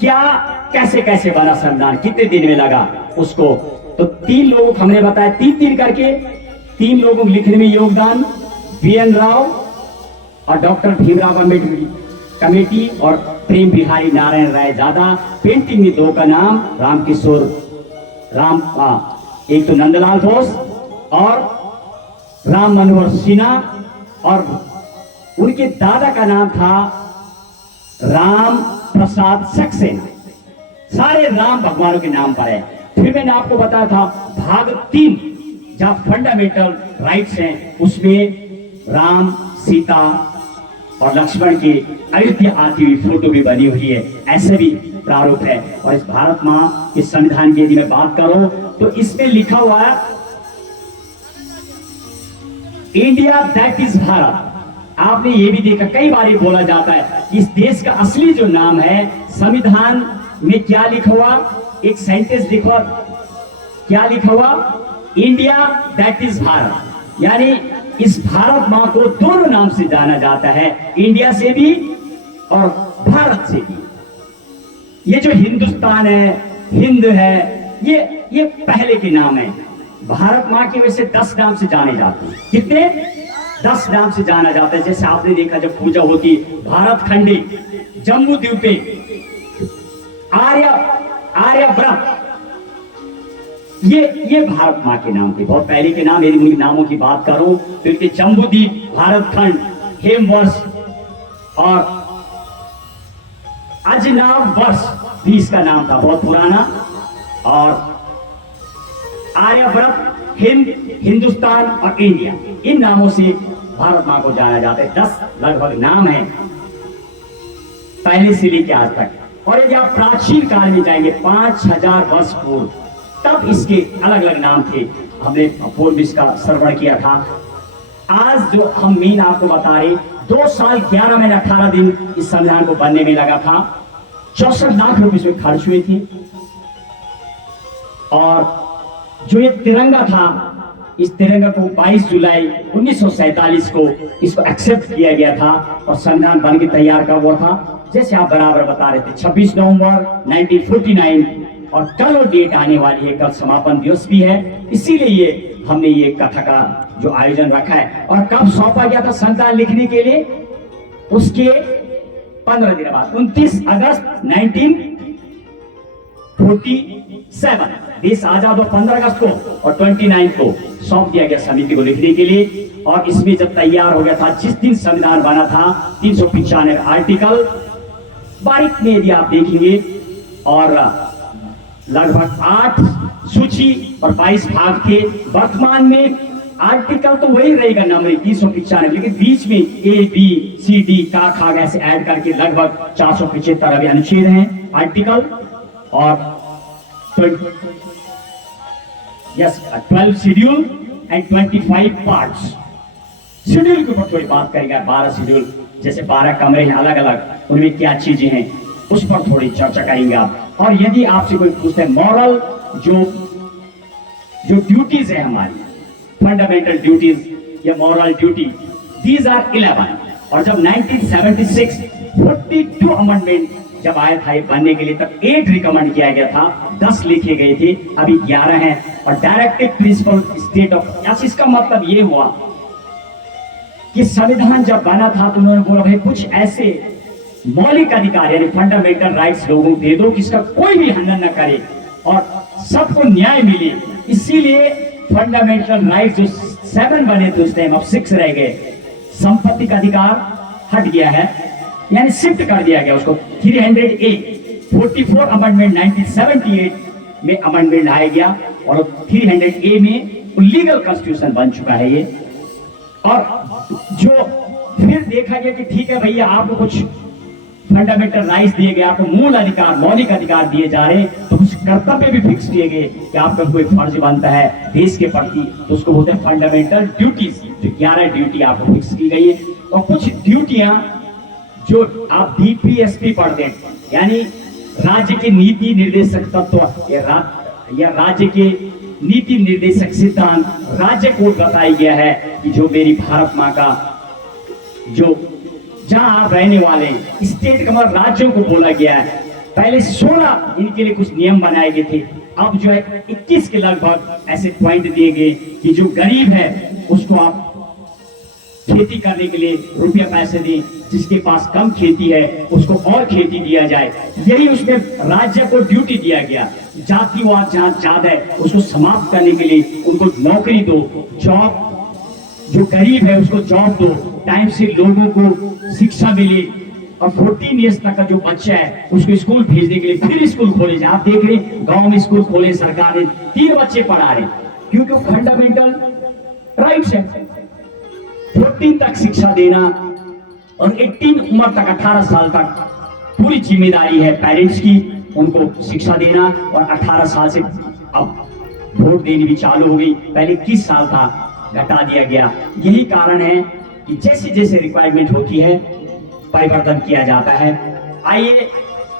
क्या कैसे कैसे बना संविधान, कितने दिन में लगा उसको। तो 3 लोग हमने बताया, 3-3 करके 3 लोगों को लिखने में योगदान, BN राव और डॉक्टर भीमराव अम्बेडकर कमेटी और प्रेम बिहारी नारायण राय ज्यादा। पेंटिंग में 2 का नाम रामकिशोर एक तो नंदलाल बोस और राम मनोहर सिन्हा, और उनके दादा का नाम था राम प्रसाद सक्सेना। सारे राम भगवानों के नाम पर है। फिर मैंने आपको बताया था भाग 3 जहां फंडामेंटल राइट्स हैं, उसमें राम, सीता और लक्ष्मण की अयोध्या आती हुई फोटो भी बनी हुई है, ऐसे भी प्रारूप है। और इस भारत माँ के संविधान की यदि मैं बात करूं तो इसमें लिखा हुआ है इंडिया दैट इज भारत। आपने ये भी देखा, कई बार ये बोला जाता है इस देश का असली जो नाम है, संविधान में क्या लिखा हुआ, एक सेंटेंस लिखो, क्या लिखा हुआ, इंडिया दैट इज भारत। यानी इस भारत मां को दोनों नाम से जाना जाता है, इंडिया से भी और भारत से भी। ये जो हिंदुस्तान है, हिंद है, ये पहले के नाम है। भारत मां की वजह से 10 नाम से जाने जाते हैं। कितने? 10 नाम से जाना जाता है। जैसे आपने देखा जब पूजा होती, भारत खंडी, जम्मू द्वीपे, आर्यव्रत, ये भारत मां के नाम थे, बहुत पहले के नाम। यदि उनके नामों की बात करूं तो इनके जम्बूद्वीप, भारत खंड, हेमवर्ष और अजनाब वर्ष भी इसका नाम था, बहुत पुराना। और आर्यव्रत, हिंद, हिंदुस्तान और इंडिया, इन नामों से भारत मां को जाना जाता है। 10 लगभग नाम है पहले से लेकर आज तक। और यदि आप प्राचीन काल में जाएंगे 5000 वर्ष पूर्व, तब इसके अलग अलग नाम थे। हमने पूर्व इसका श्रवण किया था। आज जो हम मीन आपको बता रहे, 2 साल 11 महीने 18 दिन इस संविधान को बनने में लगा था। 64 लाख रुपए इसमें खर्च हुए थे। और जो ये तिरंगा था, इस तिरंगा को 22 जुलाई 1947 को इसको एक्सेप्ट किया गया था और संविधान बन के तैयार कब हुआ था, जैसे आप बराबर बता रहे थे, 26 नवंबर 1949। और कल वो डेट आने वाली है, कल समापन दिवस भी है, इसीलिए ये हमने ये कथा का जो आयोजन रखा है। और कब सौंपा गया था संविधान लिखने के लिए, उसके 15 दिन बाद 29 अगस्त 1947 देश आजाद हुआ 15 अगस्त को, और 29 को सौंप दिया गया समिति को लिखने के लिए। और इसमें जब तैयार हो गया था, जिस दिन संविधान बना था, 395 आर्टिकल बारीक में यदि आप देखेंगे, और लगभग 8 सूची और 22 भाग थे। वर्तमान में आर्टिकल तो वही रहेगा नंबर 395, लेकिन बीच में ABCD का खाग ऐसे ऐड करके लगभग 475 अभी अनुच्छेद हैं आर्टिकल, और 12 शेड्यूल एंड 25 पार्ट्स। शेड्यूल के ऊपर थोड़ी बात करेंगे, 12 शेड्यूल, जैसे 12 कमरे हैं अलग अलग, उनमें क्या चीजें हैं उस पर थोड़ी चर्चा करेंगे आप। और यदि आपसे कोई पूछते हैं मॉरल जो ड्यूटीज है हमारी, फंडामेंटल ड्यूटीज या मॉरल ड्यूटी, दीज आर 11। और जब 1976 42 अमेंडमेंट जब आया था ये बनने के लिए, तब 8 रिकमेंड किया गया था, 10 लिखे गए थे, अभी 11 हैं। और डायरेक्टिव प्रिंसिपल स्टेट ऑफ, इसका मतलब ये हुआ कि संविधान जब बना था तो उन्होंने बोला भाई कुछ ऐसे मौलिक अधिकार यानी फंडामेंटल राइट्स लोगों को दे दो कि इसका कोई भी हनन न करे और सबको न्याय मिले। इसीलिए फंडामेंटल राइट्स जो 7 बने थे उस टाइम, अब 6 रह गए। संपत्ति का अधिकार हट गया है, यानी शिफ्ट कर दिया गया उसको 300A। 44 अमेंडमेंट 1978 में अमेंडमेंट लाया गया और 300A में लीगल कॉन्स्टिट्यूशन बन चुका है ये। और जो फिर देखा गया कि ठीक है भैया आपको कुछ फंडामेंटल राइट्स दिए गए, आपको मूल अधिकार, मौलिक अधिकार दिए जा रहे, तो कुछ कर्तव्य भी फिक्स किए गए कि आपका कोई फर्ज बनता है देश के प्रति, तो उसको बोलते हैं फंडामेंटल ड्यूटीज। जो 11 ड्यूटी आपको फिक्स की गई है। और कुछ ड्यूटियां जो आप DPSP पढ़ते हैं, यानी राज्य के नीति निर्देशक तत्व या राज्य के नीति निर्देशक सिद्धांत, राज्य कोड बताया गया है कि जो मेरी भारत माँ का जो जहां आप रहने वाले, स्टेट का मतलब राज्यों को बोला गया है, पहले 16 इनके लिए कुछ नियम बनाए गए थे, अब जो है 21 के लगभग ऐसे पॉइंट दिए गए कि जो गरीब है उसको आप खेती करने के लिए रुपया पैसे दें, जिसके पास कम खेती है उसको और खेती दिया जाए। यही उसमें राज्य को ड्यूटी दिया गया। जातिवाद जहां ज्यादा है उसको समाप्त करने के लिए उनको नौकरी दो, जॉब, जो गरीब है उसको जॉब दो, टाइम से लोगों को शिक्षा मिले, और 14 ईयर्स तक का जो बच्चा है उसको स्कूल भेजने के लिए फिर स्कूल खोले जाए। आप देख रहे गांव में स्कूल खोले, सरकार ने 3 बच्चे पढ़ा रहे, क्योंकि वो फंडामेंटल राइट्स है। 14 तक शिक्षा देना और 18 उम्र तक, 18 साल तक पूरी जिम्मेदारी है पेरेंट्स की, उनको शिक्षा देना। और 18 साल से अब वोट देनी भी चालू हो गई, पहले 21 साल था, घटा दिया गया। यही कारण है कि जैसे जैसे रिक्वायरमेंट होती है परिवर्तन किया जाता है। आइए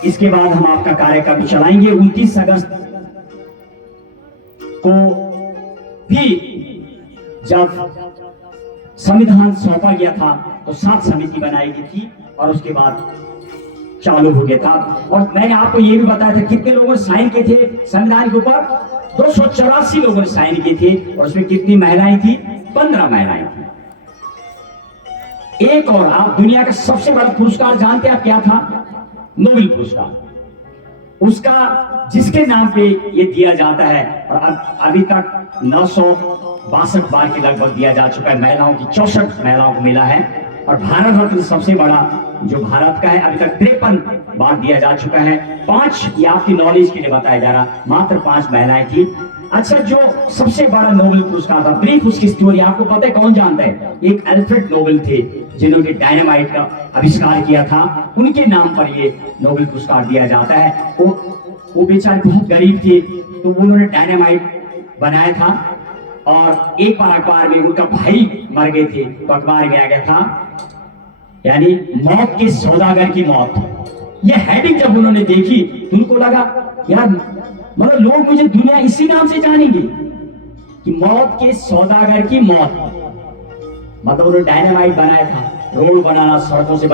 इसके बाद हम आपका कार्यक्रम चलाएंगे। 29 अगस्त को भी जब संविधान सौंपा गया था तो 7 समिति बनाई गई थी और उसके बाद चालू हो गया था। और मैंने आपको यह भी बताया था कितने लोगों ने साइन किए थे संविधान के ऊपर, 284 लोगों ने साइन किए थे, और उसमें कितनी महिलाएं थी? 15 महिलाएं थी। एक और, आप दुनिया का सबसे बड़ा पुरस्कार जानते हैं आप क्या था? नोबेल पुरस्कार। उसका जिसके नाम पे ये दिया जाता है, और अभी तक 962 बार के लगभग दिया जा चुका है। महिलाओं की 64 महिलाओं को मिला है। और भारत रत्न सबसे बड़ा जो भारत का है, अभी तक 53 बार दिया जा चुका है। 5, ये आपकी नॉलेज के लिए बताया जा रहा, मात्र 5 महिलाएं थी। अच्छा, जो सबसे बड़ा नोबेल पुरस्कार था, ब्रीफ उसकी स्टोरी आपको पता है? कौन जानता है? एक अल्फ्रेड नोबेल थे जिन्होंने डायनामाइट का आविष्कार किया था, उनके नाम पर ये नोबेल पुरस्कार दिया जाता है। वो बेचारे बहुत गरीब थे, तो उन्होंने डायनामाइट बनाया था, और एक बार अखबार में उनका भाई मर गए थे तो अखबार में आ गया था, यानी मौत के सौदागर की मौत। ये हेडिंग जब उन्होंने देखी तो उनको लगा यार, मतलब लोग मुझे दुनिया इसी नाम से जानेंगे कि मौत के सौदागर की मौत। मतलब उन्होंने डायनामाइट बनाया था, रोड बनाना, सड़कों से